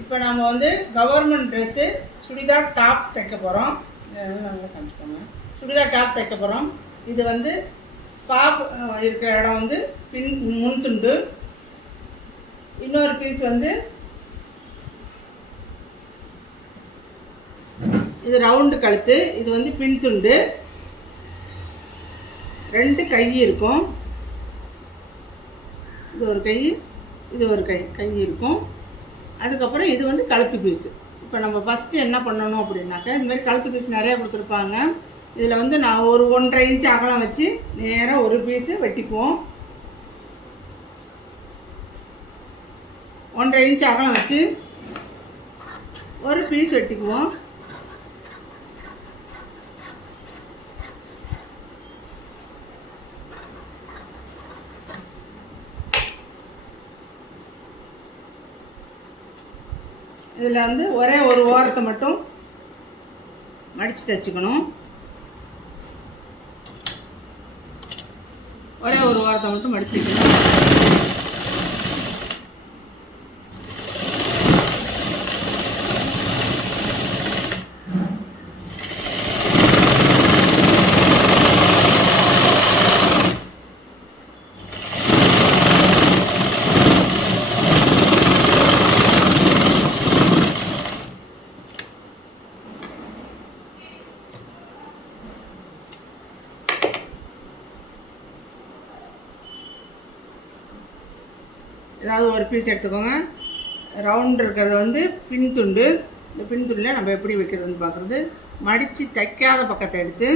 இப்போ நம்ம வந்து கவர்மெண்ட் ட்ரெஸ்ஸு சுடிதார் டாப் தைக்க போகிறோம். நல்லா காமிச்சுக்கோங்க. சுடிதார் டாப் தைக்க போகிறோம். இது வந்து பாப் இருக்கிற இடம் வந்து முன் துண்டு. இன்னொரு பீஸ் வந்து இது ரவுண்டு கழுத்து. இது வந்து பின் துண்டு. 2 கை இருக்கும். இது ஒரு கை, இது ஒரு கை இருக்கும். அதுக்கப்புறம் இது வந்து கழுத்து பீஸு. இப்போ நம்ம ஃபஸ்ட்டு என்ன பண்ணணும் அப்படின்னாக்கா, இந்த மாதிரி கழுத்து பீஸ் நிறையா கொடுத்துருப்பாங்க. இதில் வந்து நான் ஒரு 1.5 இன்ச்சு அகலம் வச்சு நேராக ஒரு பீஸு வெட்டிக்குவோம். 1.5 இன்ச்சு அகலம் வச்சு ஒரு பீஸ் வெட்டிக்குவோம். இதில் வந்து ஒரே ஒரு ஓரத்தை மட்டும் மடித்து தைச்சிக்கணும். ஒரே ஒரு ஓரத்தை மட்டும் மடிச்சுக்கணும். ஏதாவது ஒரு பீஸ் எடுத்துக்கோங்க. ரவுண்ட் இருக்கிறது வந்து பின் துண்டு. இந்த பின் துண்டில் நம்ம எப்படி வைக்கிறதுன்னு பார்க்குறது. மடித்து தைக்காத பக்கத்தை எடுத்து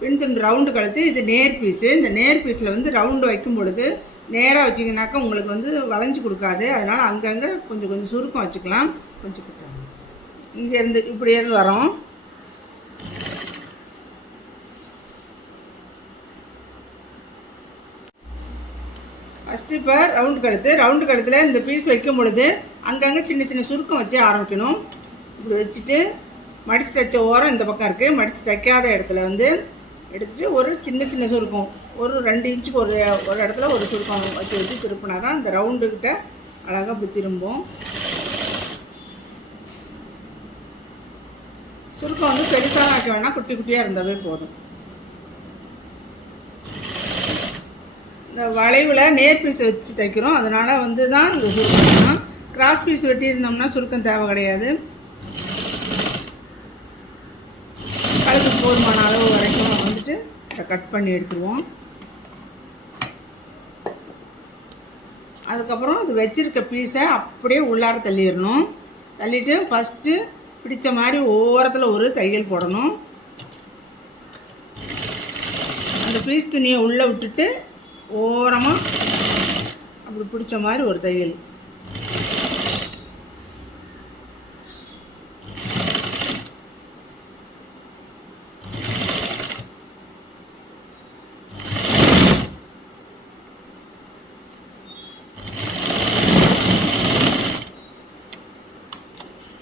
பின் துண்டு ரவுண்டு கழுத்து. இது நேர் பீஸு. இந்த நேர் பீஸில் வந்து ரவுண்டு வைக்கும் பொழுது நேராக வச்சிங்கனாக்கா உங்களுக்கு வந்து வளைஞ்சி கொடுக்காது. அதனால் அங்கங்கே கொஞ்சம் கொஞ்சம் சுருக்கம் வச்சுக்கலாம். கொஞ்சம் கொடுத்தாங்க இங்கேருந்து இப்படியிருந்து வரோம். ஃபஸ்ட்டு இப்போ ரவுண்டு கழுத்தில் இந்த பீஸ் வைக்கும் பொழுது அங்கங்கே சின்ன சின்ன சுருக்கம் வச்சு ஆரம்பிக்கணும். இப்படி வச்சுட்டு மடித்து தைச்ச ஓரம் இந்த பக்கம் இருக்குது. மடித்து தைக்காத இடத்துல வந்து எடுத்துகிட்டு ஒரு சின்ன சின்ன சுருக்கம் ஒரு 2 இன்ச்சுக்கு ஒரு இடத்துல ஒரு சுருக்கம் வச்சு திருப்பினா தான் இந்த ரவுண்டுக்கிட்ட அழகாக இப்படி திரும்பும். சுருக்கம் வந்து பெருசாக ஆக்க வேணால் குட்டி குட்டியாக இருந்தாவே போதும். இந்த வளைவில் நேர் பீஸ் வச்சு தைக்கிறோம். அதனால் வந்து தான் இந்த சுருக்கம். கிராஸ் பீஸ் வெட்டியிருந்தோம்னா சுருக்கம் தேவை கிடையாது. கழுத்து போதுமான அளவு வரைக்கும் வந்துட்டு இதை கட் பண்ணி எடுத்துருவோம். அதுக்கப்புறம் இது வச்சுருக்க பீஸை அப்படியே உள்ளார தள்ளிடணும். தள்ளிட்டு ஃபஸ்ட்டு பிடிச்ச மாதிரி ஓரத்தில் ஒரு தையல் போடணும். அந்த பீஸ் துணியை உள்ளே விட்டுட்டு ஓரமாக அப்படி பிடிச்ச மாதிரி ஒரு தையல்.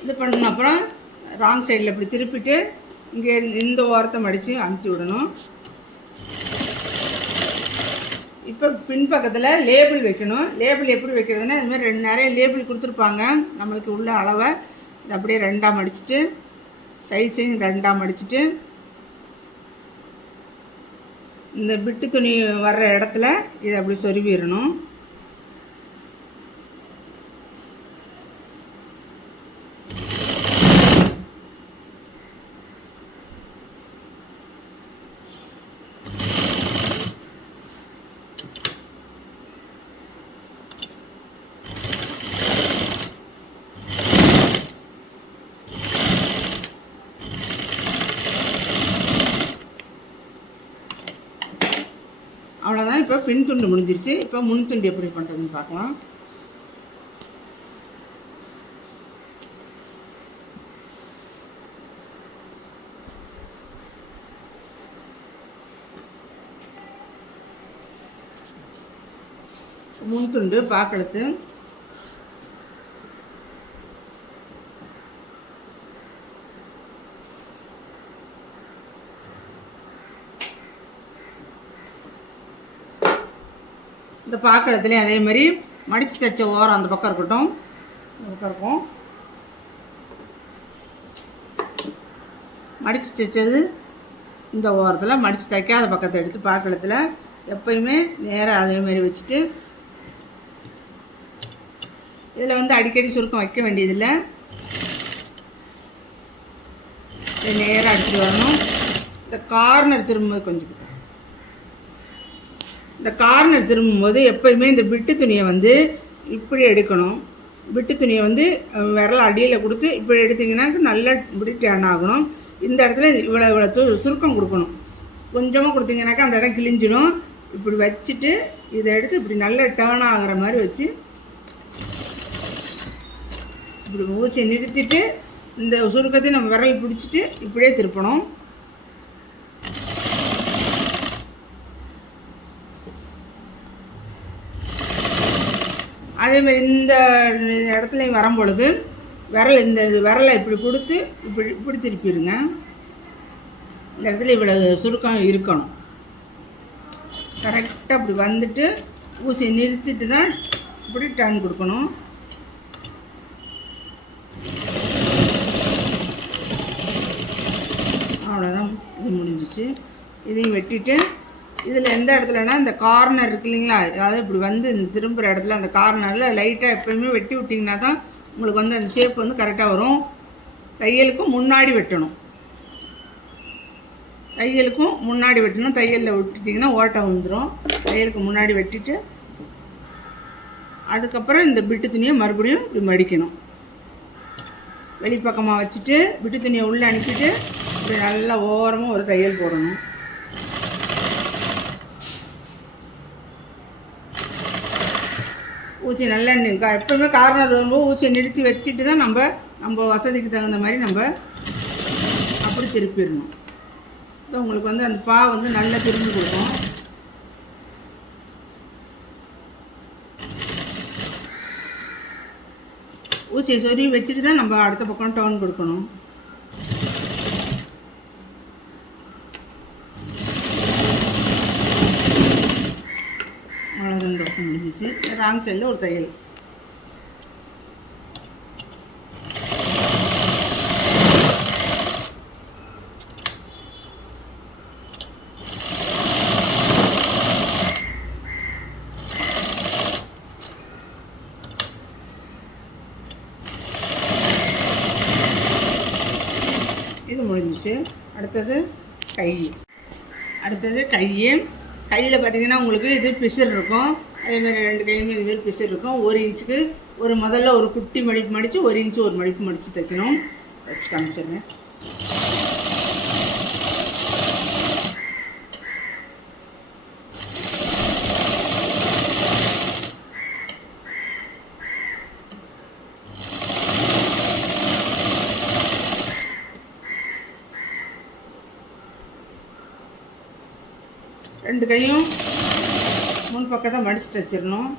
இது பண்ணணும். அப்புறம் ராங் சைடில் இப்படி திருப்பிட்டு இங்கே இந்த ஓரத்தை மடித்து அமுத்தி விடணும். இப்போ பின்பக்கத்தில் லேபிள் வைக்கணும். லேபிள் எப்படி வைக்கிறதுனா இதுமாதிரி நிறைய லேபிள் கொடுத்துருப்பாங்க. நம்மளுக்கு உள்ள அளவை இது அப்படியே 2ஆக மடிச்சுட்டு சைஸையும் 2ஆக மடிச்சுட்டு இந்த பிட்டு துணி வர்ற இடத்துல இதை அப்படி சொருவிடணும். அவ்வளோதான். இப்போ பின் துண்டு முடிஞ்சிருச்சு. இப்போ முன் துண்டு எப்படி பண்ணுறதுன்னு பார்க்கலாம். முன் துண்டு பாக்கெடுத்து இந்த பாக்கெடுத்துலேயும் அதே மாதிரி மடித்து தைச்ச ஓரம் அந்த பக்கம் இருக்கட்டும். இந்த பக்கம் இருக்கும். மடித்து தைச்சது இந்த ஓரத்தில், மடித்து தைக்காத பக்கத்தை எடுத்து பாக்கலத்தில் எப்பயுமே நேராக அதேமாரி வச்சுட்டு, இதில் வந்து அடிக்கடி சுருக்கம் வைக்க வேண்டியதில்லை. நேராக அடிச்சுட்டு வரணும். இந்த கார்னர் திரும்பும்போது கொஞ்சம் இந்த கார்னர் திரும்பும்போது எப்பயுமே இந்த பிட்டு துணியை வந்து இப்படி எடுக்கணும். பிட்டு துணியை வந்து விரல் அடியில் கொடுத்து இப்படி எடுத்திங்கன்னா நல்லா இப்படி டேர்ன் ஆகணும். இந்த இடத்துல இவ்வளோ சுருக்கம் கொடுக்கணும். கொஞ்சமாக கொடுத்தீங்கன்னாக்கா அந்த இடம் கிழிஞ்சிடும். இப்படி வச்சுட்டு இதை எடுத்து இப்படி நல்லா டேர்ன் ஆகிற மாதிரி வச்சு இப்படி ஊசியை நிறுத்திட்டு இந்த சுருக்கத்தை நம்ம விரல் பிடிச்சிட்டு இப்படியே திருப்பணும். அதேமாதிரி இந்த இடத்துலையும் வரும் பொழுது இந்த விரலை இப்படி கொடுத்து இப்படி திருப்பிடுங்க. இந்த இடத்துல இவ்வளோ சுருக்கம் இருக்கணும். கரெக்டாக இப்படி வந்துட்டு ஊசியை நிறுத்திட்டு தான் இப்படி டர்ன் கொடுக்கணும். அவ்வளோதான், இது முடிஞ்சிச்சு. இதையும் வெட்டிட்டு இதில் எந்த இடத்துலனா இந்த கார்னர் இருக்கு இல்லைங்களா, அதாவது இப்படி வந்து இந்த திரும்புகிற இடத்துல அந்த கார்னரில் லைட்டாக எப்போயுமே வெட்டி விட்டிங்கன்னா தான் உங்களுக்கு வந்து அந்த ஷேப் வந்து கரெக்டாக வரும். தையலுக்கும் முன்னாடி வெட்டணும். தையலுக்கும் முன்னாடி வெட்டணும். தையலில் விட்டுட்டிங்கன்னா ஓட்டை வந்துடும். தையலுக்கு முன்னாடி வெட்டிட்டு அதுக்கப்புறம் இந்த பிட்டு துணியை மறுபடியும் இப்படி மடிக்கணும். வெளிப்பக்கமாக வச்சுட்டு பிட்டு துணியை உள்ளே அனுப்பிட்டு இப்படி நல்லா ஓரமாக ஒரு தையல் போடணும். ஊசி நல்லா எப்பவுமே கார்னர் வரும்போது ஊசியை நிறுத்தி வச்சுட்டு தான் நம்ம வசதிக்கு தகுந்த மாதிரி நம்ம அப்படி திருப்பிடணும். உங்களுக்கு வந்து அந்த பா வந்து நல்லா திரும்பி கொடுக்கும். ஊசியை சொருவி வச்சுட்டு தான் நம்ம அடுத்த பக்கம் டர்ன் கொடுக்கணும். அவ்வளோதான், இந்த பக்கம் முடிஞ்சிச்சு. ராங் சைடில் ஒரு தையல். இது முடிஞ்சிச்சு. அடுத்தது கையில் பார்த்திங்கன்னா உங்களுக்கு இது பிசிறு இருக்கும். அதேமாதிரி 2 கையுமே இதுமாரி பிசிறு இருக்கும். 1 இன்ச்சுக்கு முதல்ல ஒரு குட்டி மடிப்பு மடித்து 1 இன்ச்சு ஒரு மடிப்பு மடித்து தைக்கணும். வச்சு காமிச்சிருங்க. ரெண்டு கையும் முன் பக்கத்தை மடித்து தைச்சிடணும்.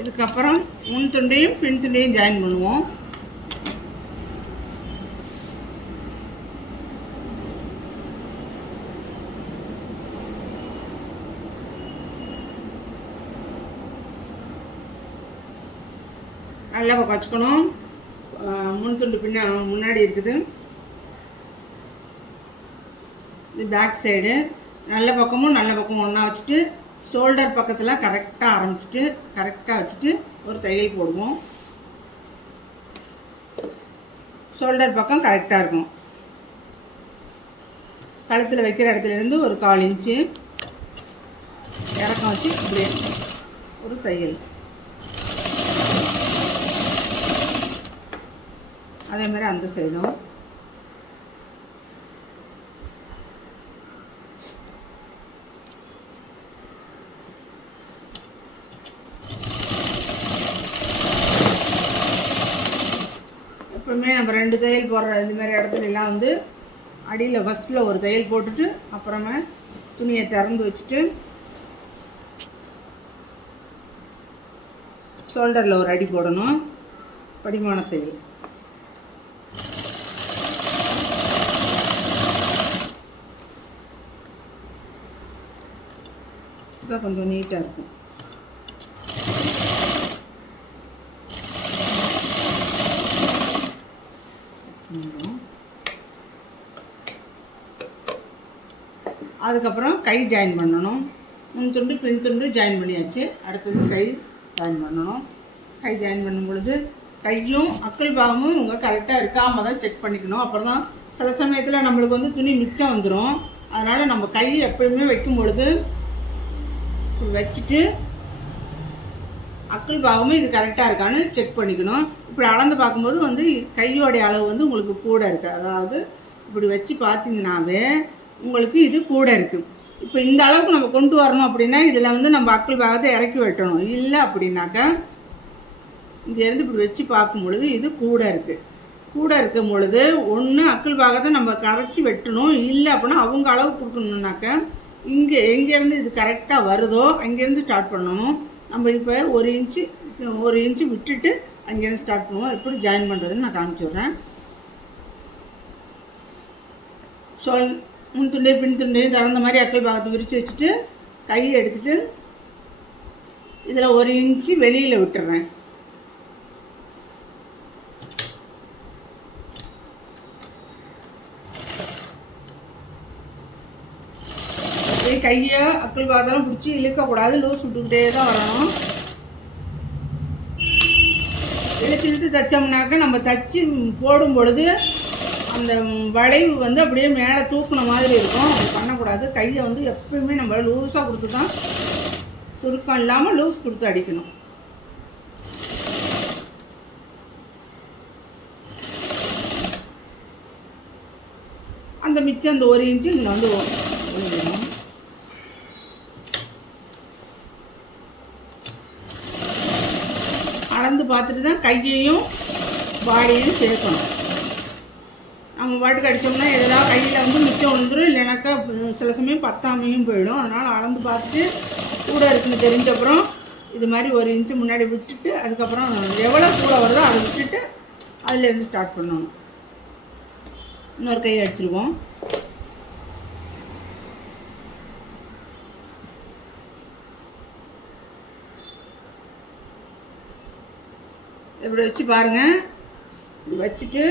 இதுக்கப்புறம் முன் துண்டையும் பின் துண்டையும் ஜாயின் பண்ணுவோம். நல்லா பக்கம் வச்சுக்கணும். முன் துண்டு முன்னாடி இருக்குது. இது பேக் சைடு. நல்ல பக்கமும் ஒன்றா வச்சுட்டு ஷோல்டர் பக்கத்தில் கரெக்டாக ஆரம்பிச்சிட்டு கரெக்டாக வச்சுட்டு ஒரு தையல் போடுவோம். ஷோல்டர் பக்கம் கரெக்டாக இருக்கும். கழுத்தில் வைக்கிற இடத்துலேருந்து ஒரு 1/4 இன்ச்சு இறக்கம் வச்சு இப்படியே ஒரு தையல். அதே மாதிரி அந்த சைடும். எப்பவுமே நம்ம 2 தையல் போடுற இந்த மாதிரி இடத்துலலாம் வந்து அடியில் ஃபஸ்ட்டில் ஒரு தையல் போட்டுட்டு அப்புறமா துணியை திறந்து வச்சுட்டு ஷோல்டரில் ஒரு அடி போடணும். படிமான தையல். இதான் கொஞ்சம் நீட்டாக இருக்கும். அதுக்கப்புறம் கை ஜாயின் பண்ணணும். முன் துண்டு பின் துண்டு ஜாயின் பண்ணியாச்சு. அடுத்தது கை ஜாயின் பண்ணணும். கை ஜாயின் பண்ணும் பொழுது கையும் அக்கல் பாகமும் உங்கள் கரெக்டாக இருக்காமல் தான் செக் பண்ணிக்கணும். அப்புறம் தான் சில சமயத்தில் நம்மளுக்கு வந்து துணி மிச்சம் வந்துடும். அதனால் நம்ம கை எப்பயுமே வைக்கும் பொழுது வச்சுட்டு அக்கல் பாகமும் இது கரெக்டாக இருக்கான்னு செக் பண்ணிக்கணும். இப்படி அளந்து பார்க்கும்போது வந்து கையோடைய அளவு வந்து உங்களுக்கு கூட இருக்குது. அதாவது இப்படி வச்சு பார்த்தீங்கன்னாவே உங்களுக்கு இது கூட இருக்குது. இப்போ இந்த அளவுக்கு நம்ம கொண்டு வரணும் அப்படின்னா இதில் வந்து நம்ம அக்கல் பாகத்தை இறக்கி வெட்டணும். இல்லை அப்படின்னாக்கா இங்கேருந்து இப்படி வச்சு பார்க்கும் பொழுது இது கூட இருக்குது. கூட இருக்கும் பொழுது ஒன்று அக்கல் பாகத்தை நம்ம கரைச்சி வெட்டணும். இல்லை அப்படின்னா அவங்க அளவு கொடுக்கணுன்னாக்கா இங்கே எங்கேருந்து இது கரெக்டாக வருதோ அங்கேருந்து ஸ்டார்ட் பண்ணணும். நம்ம இப்போ ஒரு இன்ச்சு விட்டுட்டு அங்கேருந்து ஸ்டார்ட் பண்ணுவோம். எப்படி ஜாயின் பண்ணுறதுன்னு நான் காமிச்சிடுறேன். முன் துண்டையும் பின் துண்டையும் திறந்த மாதிரி அக்கல் பாகத்தை விரித்து வச்சுட்டு கையை எடுத்துகிட்டு இதில் 1 இன்ச்சு வெளியில் விட்டுறேன். கையை அக்கல் பாகத்தெல்லாம் பிடிச்சி இழுக்கக்கூடாது. லூஸ் விட்டுக்கிட்டே தான் வரணும். இழுத்து தைச்சோம்னாக்க நம்ம தச்சு போடும் பொழுது அந்த வளைவு வந்து அப்படியே மேலே தூக்குன மாதிரி இருக்கும். அது பண்ணக்கூடாது. கையை வந்து எப்பயுமே நம்ம லூஸாக கொடுத்து தான், சுருக்கம் இல்லாமல் லூஸ் கொடுத்து அடிக்கணும். அந்த மிச்சம் அந்த 1 இன்ச்சு இதில் வந்து ஒழிக்கணும். அளந்து பார்த்துட்டு தான் கையையும் பாடியையும் சேர்க்கணும். நம்ம பாட்டுக்கு அடித்தோம்னா எதெல்லாம் கையில் வந்து மிச்சம் விழுந்துடும். இல்லைனாக்கா சில சமயம் பத்தாமையும் போயிடும். அதனால் அளந்து பார்த்துட்டு கூட இருக்குன்னு தெரிஞ்சப்புறம் இது மாதிரி 1 இன்ச்சு முன்னாடி விட்டுட்டு அதுக்கப்புறம் எவ்வளோ கூட வருதோ அதை விட்டுட்டு அதுலேருந்து ஸ்டார்ட் பண்ணணும். இன்னொரு கை அடிச்சிருவோம். இப்படி வச்சு பாருங்கள். இப்படி வச்சுட்டு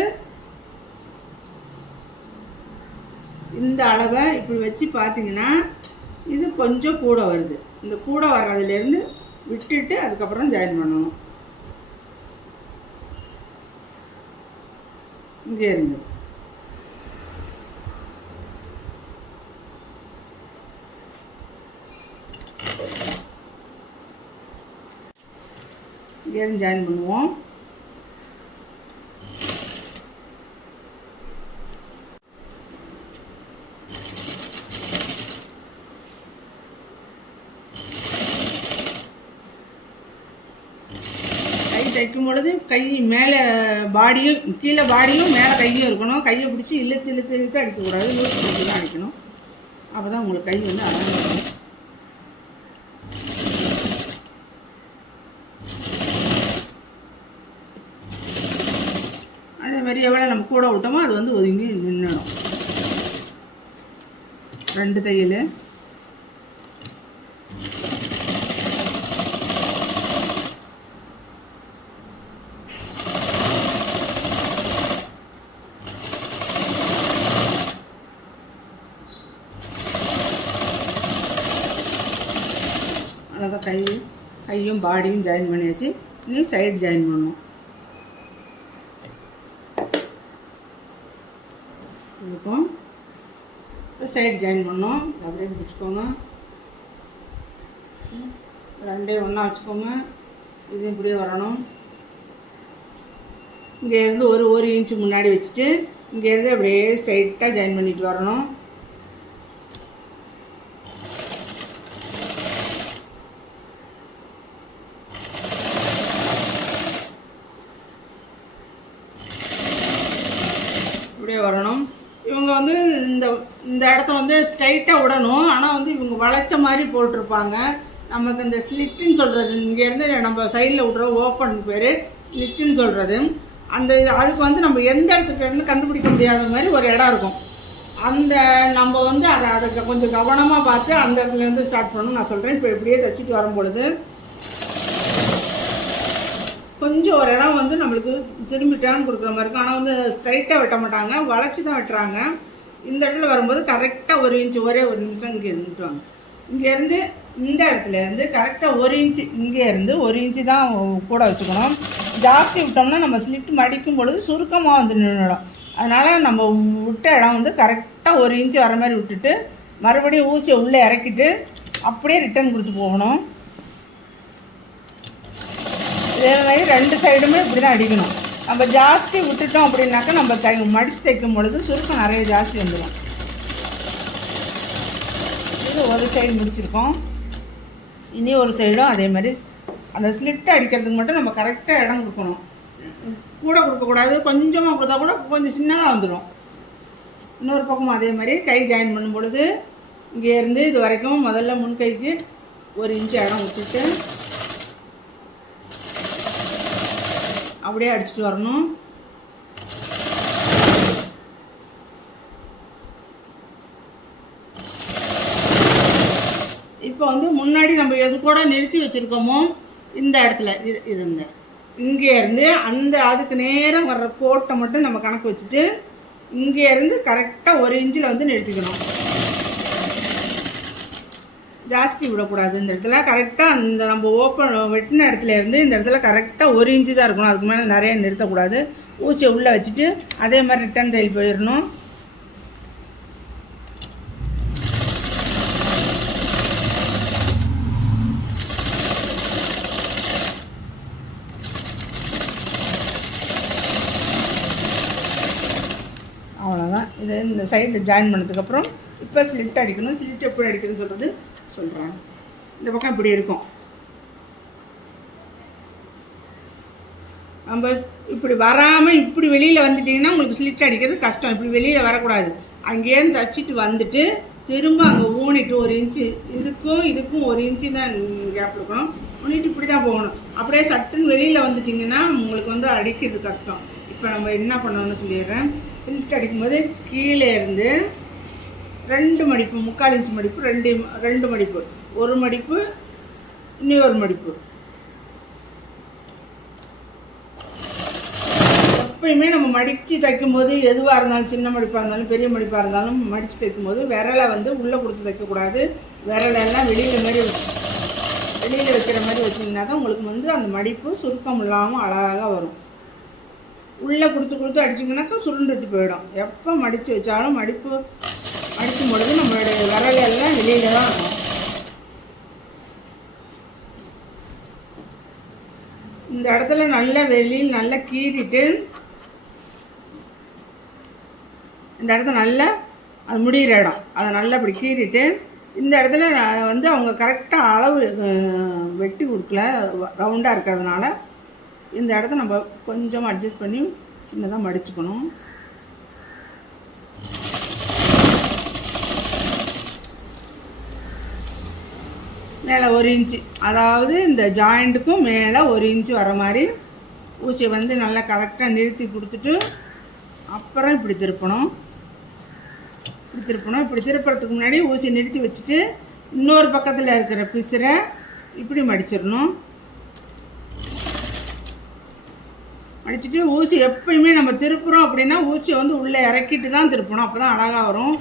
இந்த அளவை இப்படி வச்சு பார்த்தீங்கன்னா இது கொஞ்சம் கூட வருது. இந்த கூட வர்றதுலேருந்து விட்டுட்டு அதுக்கப்புறம் ஜாயின் பண்ணணும். இங்கே இருந்து இங்கேருந்து ஜாயின் பண்ணுவோம். தைக்கும் பொழுது கை மேலே பாடியும் கீழே பாடியும் மேலே கையும் இருக்கணும். கையை பிடிச்சி இழுத்து அடிக்கக்கூடாது. லூஸ் பிடிச்சி தான் அடிக்கணும். அப்போ தான் உங்களுக்கு கை வந்து அழகாக இருக்கும். அதே மாதிரி எவ்வளோ நம்ம கூட விட்டோமோ அது வந்து ஒதுங்கி நின்றுடும். 2 தையல் அழகாக கையும் பாடியும் ஜாயின் பண்ணியாச்சு. இன்னும் சைடு ஜாயின் பண்ணணும். இருக்கும் இப்போ சைடு ஜாயின் பண்ணோம். அப்படியே பிடிச்சிக்கோங்க. 2 ஒன்றா வச்சுக்கோங்க. இது இப்படியே வரணும். இங்கேருந்து ஒரு இன்ச்சு முன்னாடி வச்சுட்டு இங்கேருந்து அப்படியே ஸ்ட்ரைட்டாக ஜாயின் பண்ணிட்டு வரணும். இப்படியே வரணும். இவங்க வந்து இந்த இடத்த வந்து ஸ்ட்ரைட்டாக விடணும். ஆனால் வந்து இவங்க வளைச்ச மாதிரி போட்டிருப்பாங்க. நமக்கு இந்த ஸ்லிட்டுன்னு சொல்கிறது, இங்கேருந்து நம்ம சைடில் விட்ற ஓப்பன் பேர் ஸ்லிட்டுன்னு சொல்கிறது. அதுக்கு வந்து நம்ம எந்த இடத்துக்கு கண்டுபிடிக்க முடியாத மாதிரி ஒரு இடம் இருக்கும். அந்த நம்ம வந்து அதை கொஞ்சம் கவனமாக பார்த்து அந்த இடத்துலேருந்து ஸ்டார்ட் பண்ணணும் நான் சொல்கிறேன். இப்போ இப்படியே தைச்சிட்டு வரும்பொழுது கொஞ்சம் ஒரு இடம் வந்து நம்மளுக்கு திரும்பி டேர்ன் கொடுக்குற மாதிரி இருக்கும். ஆனால் வந்து ஸ்ட்ரைட்டாக வெட்ட மாட்டாங்க, வளைச்சி தான் வெட்டுறாங்க. இந்த இடத்துல வரும்போது கரெக்டாக 1 இன்ச்சு, ஒரே 1 நிமிஷம் இங்கே இருந்துட்டுவாங்க. இங்கேருந்து இந்த இடத்துலேருந்து கரெக்டாக 1 இன்ச்சு, இங்கேருந்து 1 இன்ச்சு தான் கூட வச்சுக்கணும். ஜாஸ்தி விட்டோம்னா நம்ம ஸ்லிட் மடிக்கும் பொழுது சுருக்கமாக வந்து நின்றுடும். அதனால் நம்ம விட்ட இடம் வந்து கரெக்டாக 1 இன்ச்சு வர மாதிரி விட்டுட்டு மறுபடியும் ஊசியை உள்ளே இறக்கிட்டு அப்படியே ரிட்டர்ன் கொடுத்து போகணும். இதே மாதிரி 2 சைடுமே இப்படி தான் அடிக்கணும். நம்ம ஜாஸ்தி விட்டுட்டோம் அப்படின்னாக்கா நம்ம மடித்து தைக்கும் பொழுது சுருக்கம் நிறைய ஜாஸ்தி வந்துடும். இது ஒரு சைடு முடிச்சிருக்கோம். இனி ஒரு சைடும் அதே மாதிரி அந்த ஸ்லிட் அடிக்கிறதுக்கு மட்டும் நம்ம கரெக்டாக இடம் கொடுக்கணும். கூட கொடுக்கக்கூடாது, கொஞ்சமாக கொடுத்தா கூட கொஞ்சம் சின்னதாக வந்துடும். இன்னொரு பக்கமும் அதே மாதிரி கை ஜாயின் பண்ணும் பொழுது இங்கேருந்து இது வரைக்கும் முதல்ல முன்கைக்கு 1 இன்ச்சு இடம் விட்டுட்டு அப்படியே அடிச்சுட்டு வரணும். இப்போ வந்து முன்னாடி நம்ம எது கூட நிறுத்தி வச்சுருக்கோமோ இந்த இடத்துல இது இந்த இங்கேருந்து அதுக்கு நேரம் வர்ற கோட்டை மட்டும் நம்ம கணக்கு வச்சுட்டு இங்கேருந்து கரெக்டாக 1 இன்ச்சில் வந்து நிறுத்திக்கணும். ஜாஸ்தி விடக்கூடாது. இந்த இடத்துல கரெக்டாக அந்த நம்ம வெட்டின இடத்துலேருந்து இந்த இடத்துல கரெக்டாக 1 இன்ச்சு தான் இருக்கணும். அதுக்கு மேலே நிறைய நிறுத்தக்கூடாது. ஊசியை உள்ளே வச்சுட்டு அதே மாதிரி ரிட்டர்ன் தையல் போயிடணும். அவ்வளோதான். இது இந்த சைடில் ஜாயின் பண்ணதுக்கப்புறம் இப்போ ஸ்லிட் அடிக்கணும். ஸ்லிட் எப்படி அடிக்கணும்னு சொல்கிறேன். இந்த பக்கம் இப்படி இருக்கும். நம்ம இப்படி வராமல் இப்படி வெளியில் வந்துட்டிங்கன்னா உங்களுக்கு ஸ்லிட் அடிக்கிறது கஷ்டம். இப்படி வெளியில் வரக்கூடாது. அங்கேருந்து தச்சிட்டு வந்துட்டு திரும்ப அங்கே ஊனிட்டு 1 இன்ச்சு இதுக்கும் 1 இன்ச்சு தான் கேப் இருக்கணும். ஊனிட்டு இப்படி தான் போகணும். அப்படியே சட்டுன்னு வெளியில் வந்துட்டிங்கன்னா உங்களுக்கு வந்து அடிக்கிறது கஷ்டம். இப்போ நம்ம என்ன பண்ணணும்னு சொல்லிடுறேன். ஸ்லிட் அடிக்கும்போது கீழே இருந்து 2 மடிப்பு, 3/4 இன்ச்சு மடிப்பு, 2 மடிப்பு, 1 மடிப்பு, இன்னொரு மடிப்பு. எப்பயுமே நம்ம மடித்து தைக்கும்போது எதுவாக இருந்தாலும் சின்ன மடிப்பாக இருந்தாலும் பெரிய மடிப்பாக இருந்தாலும் மடித்து தைக்கும்போது விரலை வந்து உள்ளே கொடுத்து தைக்கக்கூடாது. விரலெல்லாம் வெளியில் வைக்கிற மாதிரி வச்சிங்கன்னா தான் உங்களுக்கு வந்து அந்த மடிப்பு சுருக்கம் இல்லாமல் அழகாக வரும். உள்ளே கொடுத்து அடிச்சிங்கனாக்கா சுருண்டுட்டு போயிடும். எப்போ மடித்து வச்சாலும் அடிக்கும் பொழுது நம்மளுடைய விரலெல்லாம் வெளியில் தான் இருக்கும். இந்த இடத்துல வெளியில் நல்லா கீறிட்டு இந்த இடத்துல நல்லா அது முடிகிற இடம் அதை நல்லா இப்படி கீறிட்டு இந்த இடத்துல வந்து அவங்க கரெக்டாக அளவு வெட்டி கொடுக்கல, ரவுண்டாக இருக்கிறதுனால இந்த இடத்த நம்ம கொஞ்சம் அட்ஜஸ்ட் பண்ணி சின்னதாக மடிச்சுக்கணும். மேலே 1 இன்ச்சு, அதாவது இந்த ஜாயிண்ட்டுக்கும் மேலே 1 இன்ச்சு வர மாதிரி ஊசியை வந்து நல்லா கரெக்டாக நிறுத்தி கொடுத்துட்டு அப்புறம் இப்படி திருப்பணும். இப்படி திருப்புறதுக்கு முன்னாடி ஊசியை நிறுத்தி வச்சுட்டு இன்னொரு பக்கத்தில் இருக்கிற பிசுரை இப்படி மடிச்சிடணும். மடிச்சுட்டு ஊசி எப்பயுமே நம்ம திருப்புறோம் அப்படின்னா ஊசியை வந்து உள்ளே இறக்கிட்டு தான் திருப்பணும். அப்போ தான் அழகாக வரும்.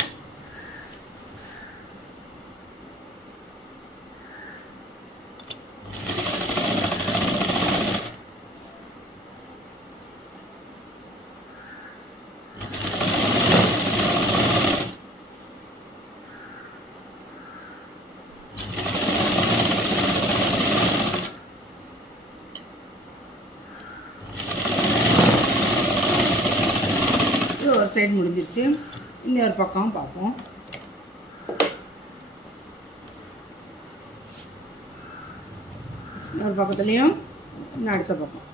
ஒரு சைடு முடிஞ்சிருச்சு. இன்னொரு பக்கம் பார்ப்போம். இன்னொரு பக்கத்துலேயும் இன்னும் அடுத்த பக்கம்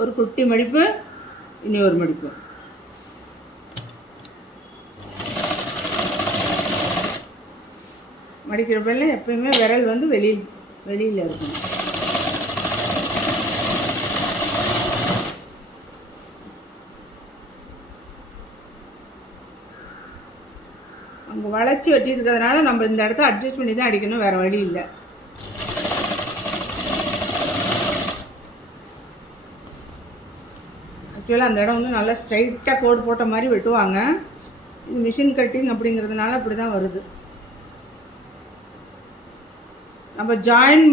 ஒரு குட்டி மடிப்பு, இனி ஒரு மடிப்பு. மடிக்கிறப்பல எப்பயுமே விரல் வந்து வெளியில் இருக்கணும். அங்கே வளைச்சி வெட்டியிருக்கிறதுனால நம்ம இந்த இடத்த அட்ஜஸ்ட் பண்ணி தான் அடிக்கணும், வேறு வழி இல்லை. ஆக்சுவலாக அந்த இடம் வந்து நல்லா ஸ்ட்ரைட்டாக கோடு போட்ட மாதிரி வெட்டுவாங்க. இது மிஷின் கட்டிங் அப்படிங்கிறதுனால அப்படி தான் வருது. நம்ம ஜாயின்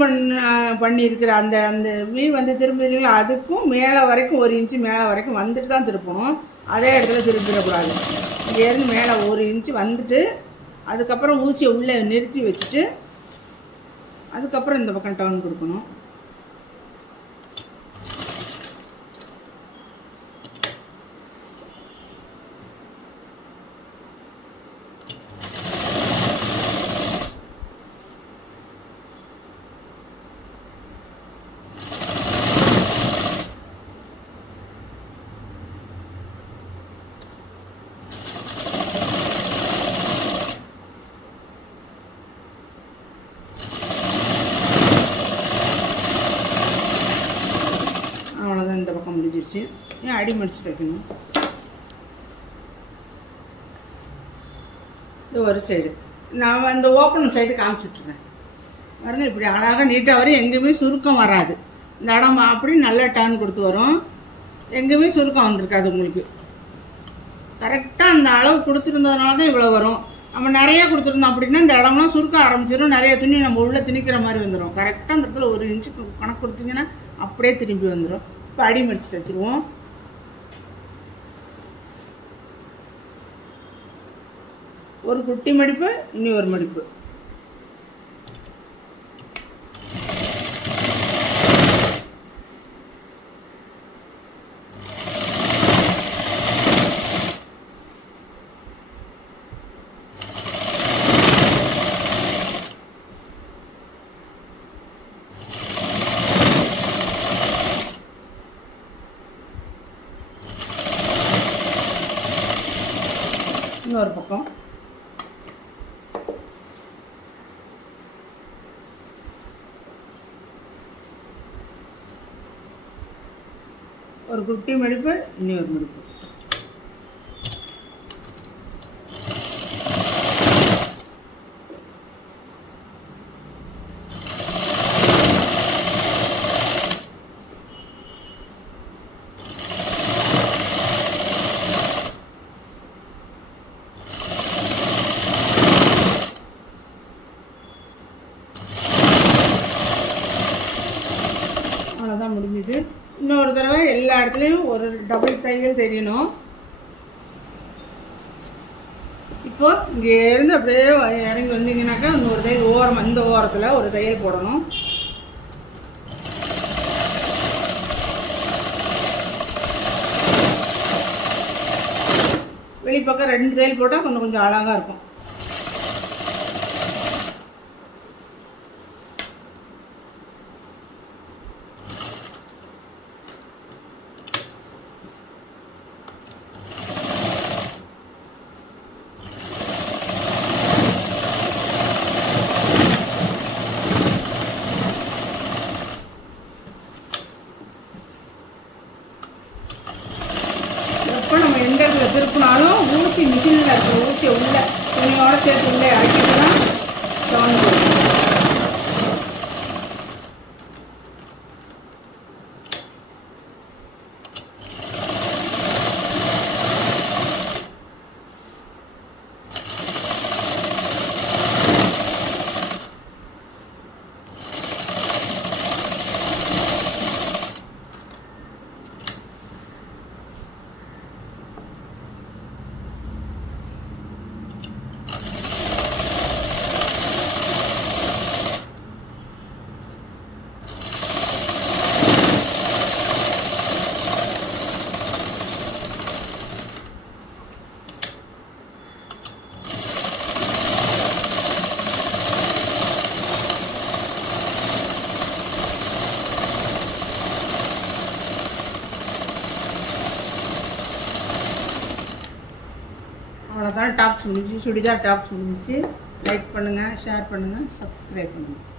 பண்ணியிருக்கிற அந்த அந்த வீ வந்து திரும்பிங்களா, அதுக்கும் மேலே வரைக்கும் 1 இன்ச்சு மேலே வரைக்கும் வந்துட்டு தான் திருப்பணும். அதே இடத்துல திருப்பிடக்கூடாது. இங்கேருந்து மேலே 1 இன்ச்சு வந்துட்டு அதுக்கப்புறம் ஊசியை உள்ளே நிறுத்தி வச்சுட்டு அதுக்கப்புறம் இந்த பக்கம் டவுன் கொடுக்கணும். அவ்வளோதான், இந்த பக்கம் முடிஞ்சிருச்சு. ஏன் அடி மடித்து தைக்கணும். இது ஒரு சைடு நான் அந்த ஓப்பன் சைடு காமிச்சுட்ருக்கேன் பாருங்கள். இப்படி அழகாக நீட்டாக வரும், எங்கேயுமே சுருக்கம் வராது. இந்த இடம் அப்படி நல்லா டர்ன் கொடுத்து வரும், எங்கேயுமே சுருக்கம் வந்திருக்காது உங்களுக்கு. கரெக்டாக அந்த அளவு கொடுத்துருந்ததுனால தான் இவ்வளோ வரும். நம்ம நிறையா கொடுத்துருந்தோம் அப்படின்னா இந்த இடம்லாம் சுருக்க ஆரம்பிச்சிடும், நிறைய துணி நம்ம உள்ளே திணிக்கிற மாதிரி வந்துடும். கரெக்டாக அந்த இடத்துல 1 இன்ச்சு கணக்கு கொடுத்தீங்கன்னா அப்படியே திரும்பி வந்துடும். இப்போ அடி மடித்து தைச்சிருவோம். ஒரு குட்டி மடிப்பு, இனி ஒரு மடிப்பு. இன்னொரு பக்கம் ஒரு குட்டி மடிப்பு, இன்னொரு மடிப்பு. அவ்வளோதான், முடிஞ்சுது. இன்னொரு தடவை எல்லா இடத்துலையும் ஒரு டபுள் தையல் தெரியணும். இப்போ இங்கே இருந்து அப்படியே இறங்கி வந்தீங்கன்னாக்கா இன்னொரு தையல் ஓரம், இந்த ஓரத்தில் ஒரு தையல் போடணும். வெளிப்பக்கம் 2 தையல் போட்டால் கொஞ்சம் அழகாக இருக்கும். இப்போ நம்ம எந்த இடத்துல திருப்பினாலும் ஊசி மிஷினில் இருக்கிற ஊசியை உள்ள துணியோட சேர்த்து உள்ளே அடிக்கிட்டு தான் டவுன். அவ்வளோதான், டாப்ஸ் முடிஞ்சு, சுடிதார் டாப்ஸ் முடிஞ்சிச்சு. லைக் பண்ணுங்கள், ஷேர் பண்ணுங்கள், சப்ஸ்கிரைப் பண்ணுங்கள்.